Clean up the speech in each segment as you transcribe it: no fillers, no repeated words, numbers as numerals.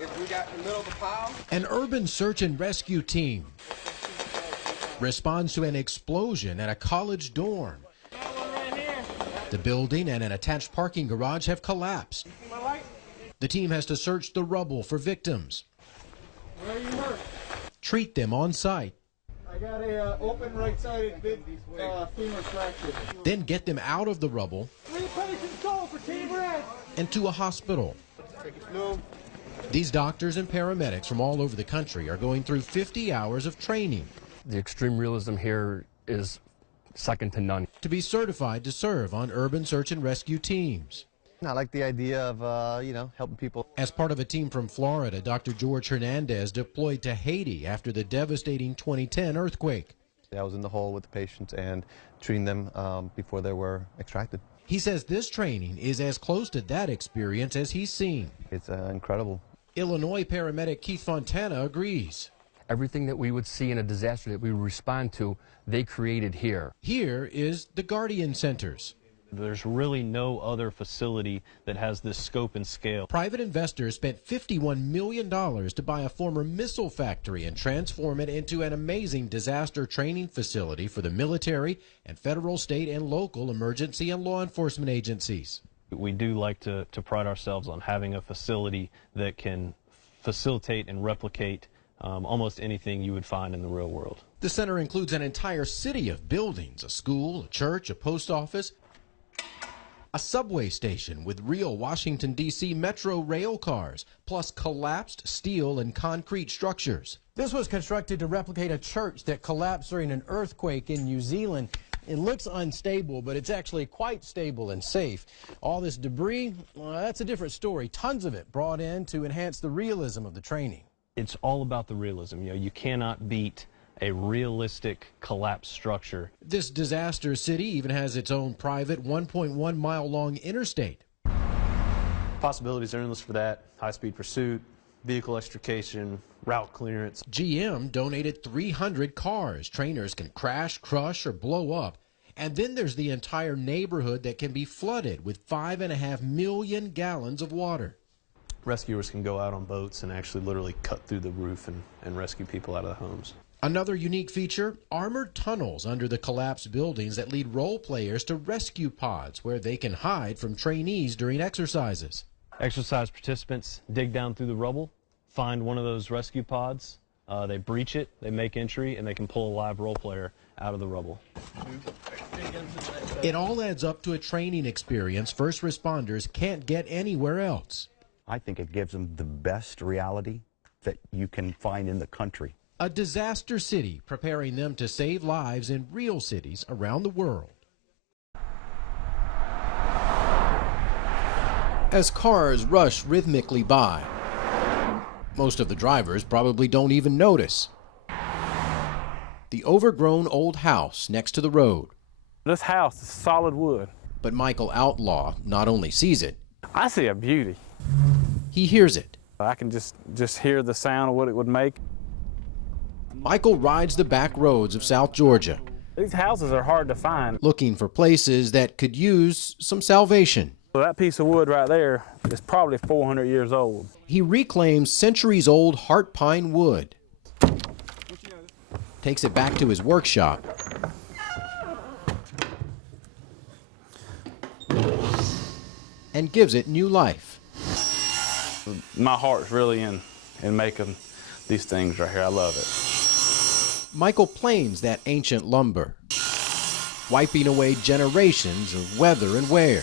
If we got in the middle of the pile. An urban search and rescue team responds to an explosion at a college dorm. The building and an attached parking garage have collapsed. The team has to search the rubble for victims. Where are you hurt? Treat them on site. I got a open right-sided femur fracture. Then get them out of the rubble 3 patients go for Team Red. and to a hospital. These doctors and paramedics from all over the country are going through 50 hours of training. The extreme realism here is second to none. To be certified to serve on urban search and rescue teams. I like the idea of, helping people. As part of a team from Florida, Dr. George Hernandez deployed to Haiti after the devastating 2010 earthquake. I was in the hole with the patients and treating them before they were extracted. He says this training is as close to that experience as he's seen. It's incredible. Illinois paramedic Keith Fontana agrees. Everything that we would see in a disaster that we would respond to, they created here. Here is the Guardian Centers. There's really no other facility that has this scope and scale. Private investors spent $51 million to buy a former missile factory and transform it into an amazing disaster training facility for the military and federal, state, and local emergency and law enforcement agencies. We do like to pride ourselves on having a facility that can facilitate and replicate almost anything you would find in the real world. The center includes an entire city of buildings, a school, a church, a post office, a subway station with real Washington, D.C. metro rail cars, plus collapsed steel and concrete structures. This was constructed to replicate a church that collapsed during an earthquake in New Zealand. It looks unstable, but it's actually quite stable and safe. All this debris, well, that's a different story. Tons of it brought in to enhance the realism of the training. It's all about the realism. You cannot beat a realistic collapsed structure. This disaster city even has its own private 1.1 mile long interstate. Possibilities are endless for that. High-speed pursuit, vehicle extrication, route clearance. GM donated 300 cars. Trainers can crash, crush, or blow up. And then there's the entire neighborhood that can be flooded with 5.5 million gallons of water. Rescuers can go out on boats and actually literally cut through the roof and rescue people out of the homes. Another unique feature, armored tunnels under the collapsed buildings that lead role players to rescue pods where they can hide from trainees during exercises. Exercise participants dig down through the rubble, find one of those rescue pods, they breach it, they make entry, and they can pull a live role player out of the rubble. It all adds up to a training experience first responders can't get anywhere else. I think it gives them the best reality that you can find in the country. A disaster city preparing them to save lives in real cities around the world. As cars rush rhythmically by, most of the drivers probably don't even notice the overgrown old house next to the road. This house is solid wood. But Michael Outlaw not only sees it, I see a beauty. he hears it. I can just hear the sound of what it would make. Michael rides the back roads of South Georgia, These houses are hard to find. looking for places that could use some salvation. So that piece of wood right there is probably 400 years old. He reclaims centuries-old heart pine wood, takes it back to his workshop, and gives it new life. My heart's really in making these things right here. I love it. Michael planes that ancient lumber, wiping away generations of weather and wear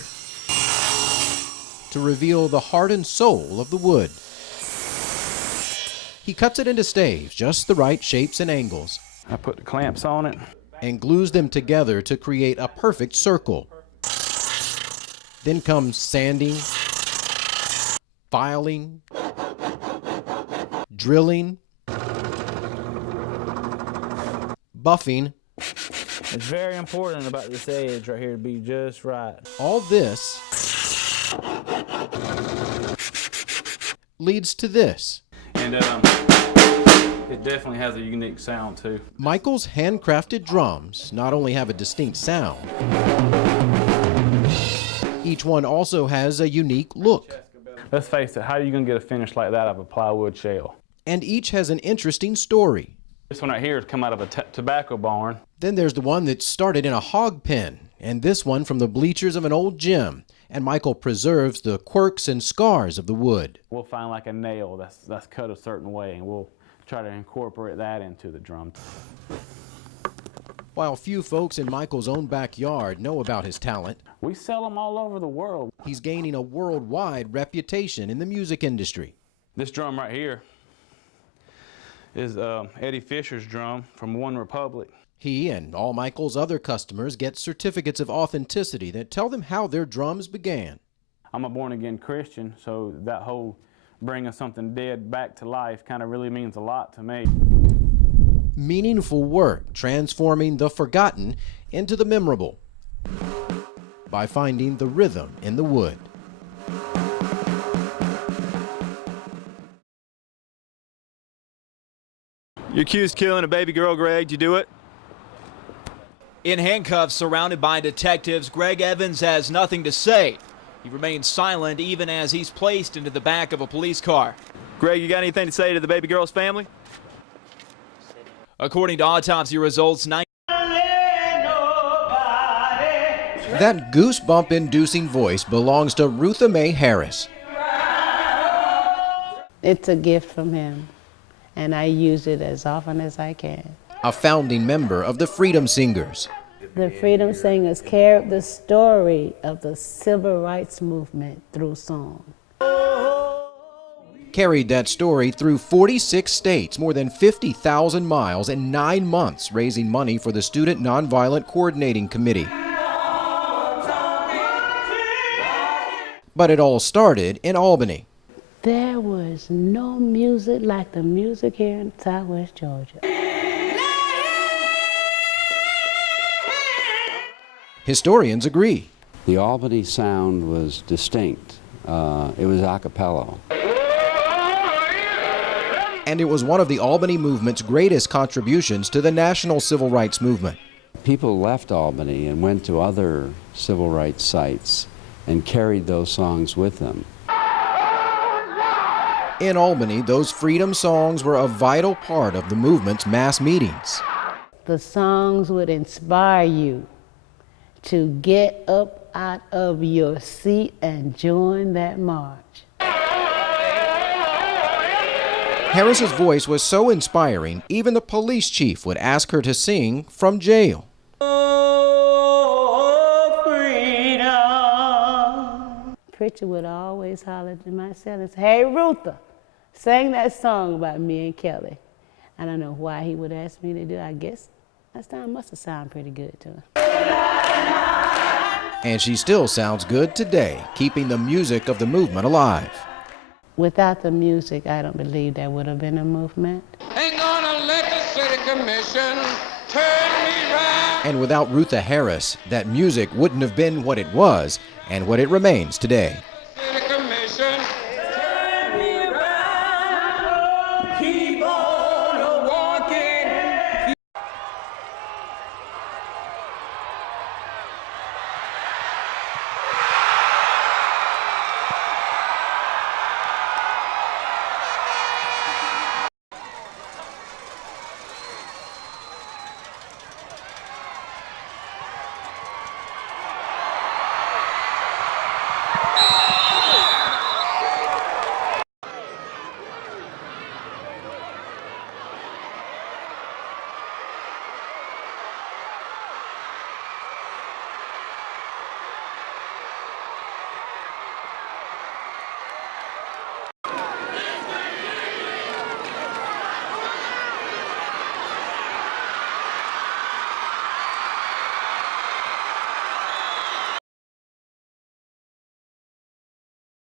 to reveal the heart and soul of the wood. He cuts it into staves, just the right shapes and angles, I put the clamps on it. and glues them together to create a perfect circle. Then comes sanding, filing, drilling, buffing. It's very important about this edge right here to be just right. All this leads to this. And it definitely has a unique sound too. Michael's handcrafted drums not only have a distinct sound, each one also has a unique look. let's face it, how are you going to get a finish like that out of a plywood shell? And each has an interesting story. This one right here has come out of a tobacco barn. Then there's the one that started in a hog pen, and this one from the bleachers of an old gym. And Michael preserves the quirks and scars of the wood. We'll find like a nail that's cut a certain way, and we'll try to incorporate that into the drum. While few folks in Michael's own backyard know about his talent, we sell them all over the world. He's gaining a worldwide reputation in the music industry. This drum right here is Eddie Fisher's drum from One Republic. He and all Michael's other customers get certificates of authenticity that tell them how their drums began. I'm a born-again Christian, so that whole bringing something dead back to life kind of really means a lot to me. Meaningful work transforming the forgotten into the memorable by finding the rhythm in the wood. You're accused of killing a baby girl, Greg. Did you do it? In handcuffs, surrounded by detectives, Greg Evans has nothing to say. He remains silent even as he's placed into the back of a police car. Greg, you got anything to say to the baby girl's family? According to autopsy results, That goosebump-inducing voice belongs to Rutha Mae Harris. It's a gift from him, and I use it as often as I can. A founding member of the Freedom Singers. The Freedom Singers carried the story of the civil rights movement through song. Carried that story through 46 states, more than 50,000 miles, and 9 months raising money for the Student Nonviolent Coordinating Committee. But it all started in Albany. There was no music like the music here in Southwest Georgia. Historians agree. The Albany sound was distinct. It was a cappella. And it was one of the Albany movement's greatest contributions to the national civil rights movement. People left Albany and went to other civil rights sites and carried those songs with them. In Albany, those freedom songs were a vital part of the movement's mass meetings. The songs would inspire you to get up out of your seat and join that march. Harris's voice was so inspiring, even the police chief would ask her to sing from jail. Oh, freedom. Preacher would always holler to my cell and say, "Hey, Rutha, sing that song about me and Kelly." I don't know why he would ask me to do it. I guess that time must have sounded pretty good to him. And she still sounds good today, keeping the music of the movement alive. Without the music, I don't believe there would have been a movement. Ain't gonna let the city commission turn me round. And without Rutha Harris, that music wouldn't have been what it was and what it remains today.